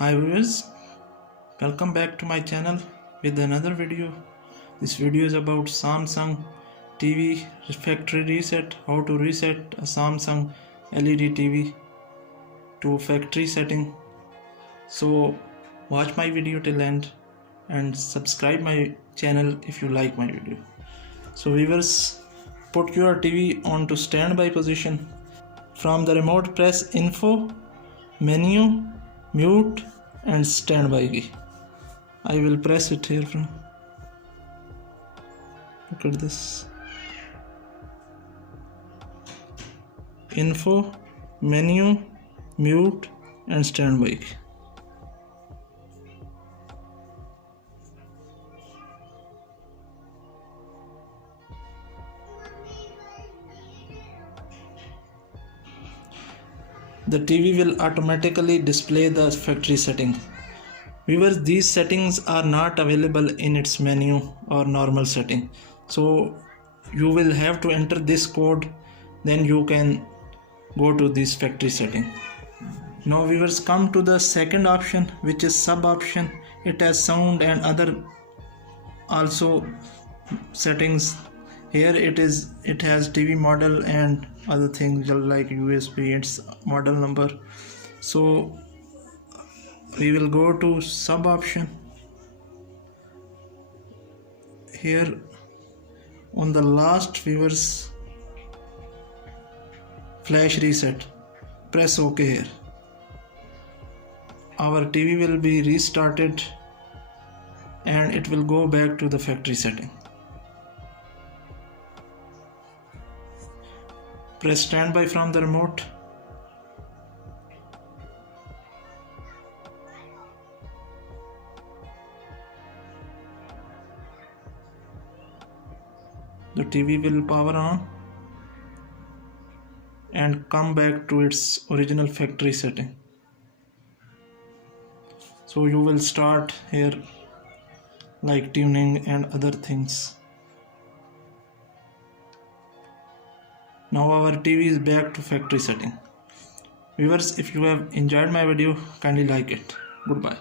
Hi viewers, welcome back to my channel with another video. This video is about Samsung TV factory reset, how to reset a Samsung LED TV to factory setting. So watch my video till end and subscribe my channel if you like my video. So viewers, put your TV onto standby position. From the remote, press info, menu, mute and standby key. I will press it here from. Look at this. Info, menu, mute and standby key. The TV will automatically display the factory setting. Viewers, these settings are not available in its menu or normal setting. So you will have to enter this code, then you can go to this factory setting. Now viewers, come to the second option, which is sub option. It has sound and other also settings. Here it has TV model and other things like USB, its model number. So we will go to sub option. Here on the last, viewers, flash reset, press OK here. Our TV will be restarted and it will go back to the factory setting. Press standby from the remote. The TV will power on and come back to its original factory setting. So you will start here like tuning and other things. Now our TV is back to factory setting. Viewers, if you have enjoyed my video, kindly like it. Goodbye.